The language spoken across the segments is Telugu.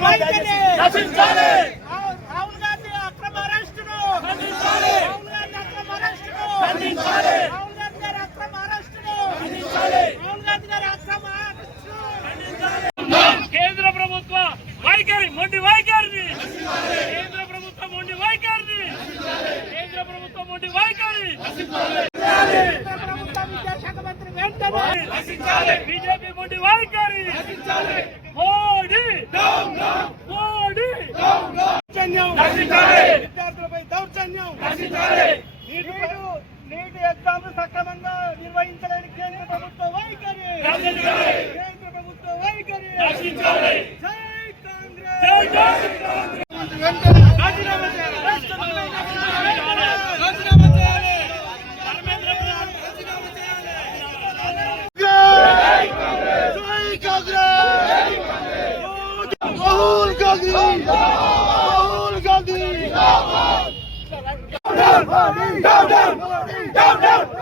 రాహుల్ గాంధీ అక్రమ అరెస్టును కేంద్ర ప్రభుత్వ వైఖరి మొండి వైఖరిని కేంద్ర ప్రభుత్వం మొండి వైఖరిని కేంద్ర ప్రభుత్వం మొండి వైఖరి విద్యాశాఖ మంత్రి వెంటనే బీజేపీ మొండి వైఖరి మోడీ మోడీ విద్యార్థులపై దౌర్జన్యం నీటి ఎగ్జామ్ సక్రమంగా నిర్వహించలేని కేంద్ర ప్రభుత్వ వైఖరి కేంద్ర ప్రభుత్వ వైఖరి జై కాంగ్రెస్ రాజీనామా చేయాలి రాజీనామా చేయాలి ధర్మేంద్ర ప్రధాన్ రాజీనామా చేయాలి జై Congress Rahul Gandhi Rahul Gandhi down down down down down down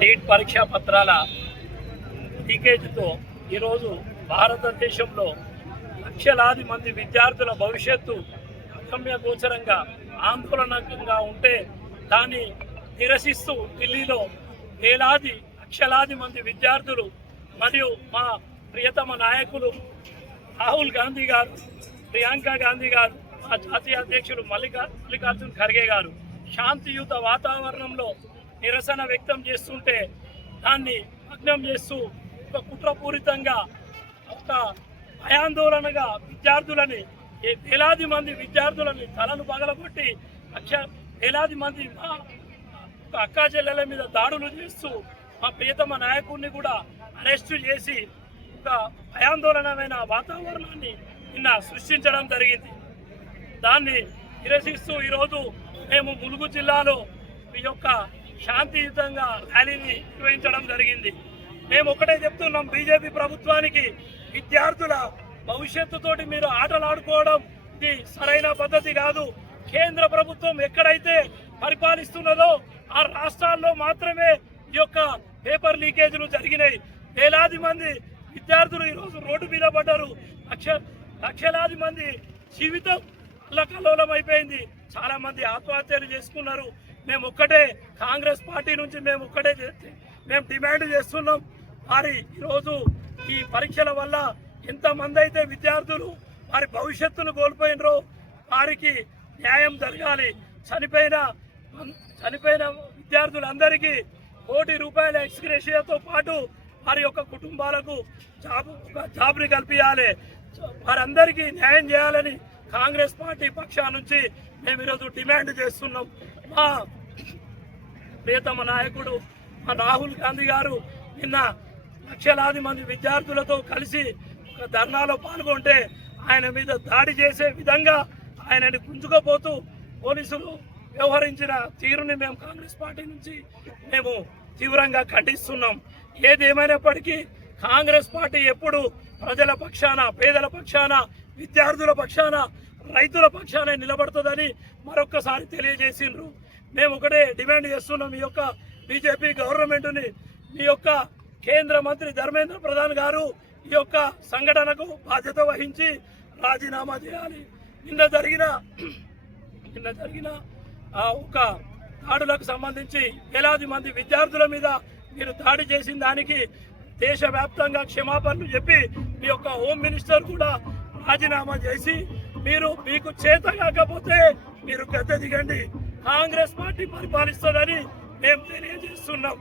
NEET పరీక్షా పత్రాల లీకేజీతో ఈరోజు భారతదేశంలో లక్షలాది మంది విద్యార్థుల భవిష్యత్తు అగమ్య గోచరంగా ఆందోళనకంగా ఉంటే దాన్ని నిరసిస్తూ ఢిల్లీలో లక్షలాది మంది విద్యార్థులు మరియు మా ప్రియతమ నాయకులు రాహుల్ గాంధీ గారు, ప్రియాంక గాంధీ గారు, మా జాతీయ అధ్యక్షులు మల్లికార్జున్ ఖర్గే గారు శాంతియుత వాతావరణంలో నిరసన వ్యక్తం చేస్తుంటే దాన్ని భగ్నం చేస్తూ ఒక కుట్రపూరితంగా ఒక భయాందోళనగా విద్యార్థులని వేలాది మంది విద్యార్థులని తలను పగలగొట్టి వేలాది మంది మా అక్కా చెల్లెల మీద దాడులు చేస్తూ మా ప్రియతమ నాయకుడిని కూడా అరెస్టు చేసి ఒక భయాందోళనమైన వాతావరణాన్ని నిన్న సృష్టించడం జరిగింది. దాన్ని నిరసిస్తూ ఈరోజు మేము ములుగు జిల్లాలో ఈ యొక్క శాంతియుతంగా ర్యాలీని నిర్వహించడం జరిగింది. మేము ఒకటే చెప్తున్నాం, బీజేపీ ప్రభుత్వానికి విద్యార్థుల భవిష్యత్తుతోటి మీరు ఆటలాడుకోవడం ఇది సరైన పద్ధతి కాదు. కేంద్ర ప్రభుత్వం ఎక్కడైతే పరిపాలిస్తున్నదో ఆ రాష్ట్రాల్లో మాత్రమే ఈ యొక్క పేపర్ లీకేజీలు జరిగినాయి. వేలాది మంది విద్యార్థులు ఈరోజు రోడ్డు మీద పడ్డారు. లక్షలాది మంది జీవితం అల్లకల్లోలం అయిపోయింది. చాలా మంది ఆత్మహత్యలు చేసుకున్నారు. మేము ఒక్కటే కాంగ్రెస్ పార్టీ నుంచి మేము డిమాండ్ చేస్తున్నాం. మరి ఈరోజు ఈ పరీక్షల వల్ల ఎంతమంది అయితే విద్యార్థులు వారి భవిష్యత్తును కోల్పోయినరో వారికి న్యాయం జరగాలి. చనిపోయిన విద్యార్థులందరికీ ₹1 కోటి ఎక్స్గ్రేషియాతో పాటు వారి యొక్క కుటుంబాలకు జాబ్ని కల్పించాలి. వారందరికీ న్యాయం చేయాలని కాంగ్రెస్ పార్టీ పక్షాల నుంచి మేము ఈరోజు డిమాండ్ చేస్తున్నాం. మా ప్రియతమ నాయకుడు మా రాహుల్ గాంధీ గారు నిన్న లక్షలాది మంది విద్యార్థులతో కలిసి ఒక ధర్నాలో పాల్గొంటే ఆయన మీద దాడి చేసే విధంగా ఆయనని గుంజుకుపోతూ పోలీసులు వ్యవహరించిన తీరుని మేము కాంగ్రెస్ పార్టీ నుంచి మేము తీవ్రంగా ఖండిస్తున్నాం. ఏదేమైనప్పటికీ కాంగ్రెస్ పార్టీ ఎప్పుడు ప్రజల పక్షాన, పేదల పక్షాన, విద్యార్థుల పక్షాన, రైతుల పక్షాన నిలబడుతుందని మరొక్కసారి తెలియజేసిండ్రు. మేము ఒకటే డిమాండ్ చేస్తున్నాం, ఈ యొక్క బీజేపీ గవర్నమెంట్ని, మీ యొక్క కేంద్ర మంత్రి ధర్మేంద్ర ప్రధాన్ గారు ఈ యొక్క సంఘటనకు బాధ్యత వహించి రాజీనామా చేయాలి. నిన్న జరిగిన ఒక దాడులకు సంబంధించి వేలాది మంది విద్యార్థుల మీద మీరు దాడి చేసిన దానికి దేశవ్యాప్తంగా క్షమాపణలు చెప్పి మీ యొక్క హోమ్ మినిస్టర్ కూడా రాజీనామా చేసి మీకు చేత కాకపోతే మీరు గద్దె దిగండి. కాంగ్రెస్ పార్టీ పరిపాలిస్తుందని మేము తెలియజేస్తున్నాం.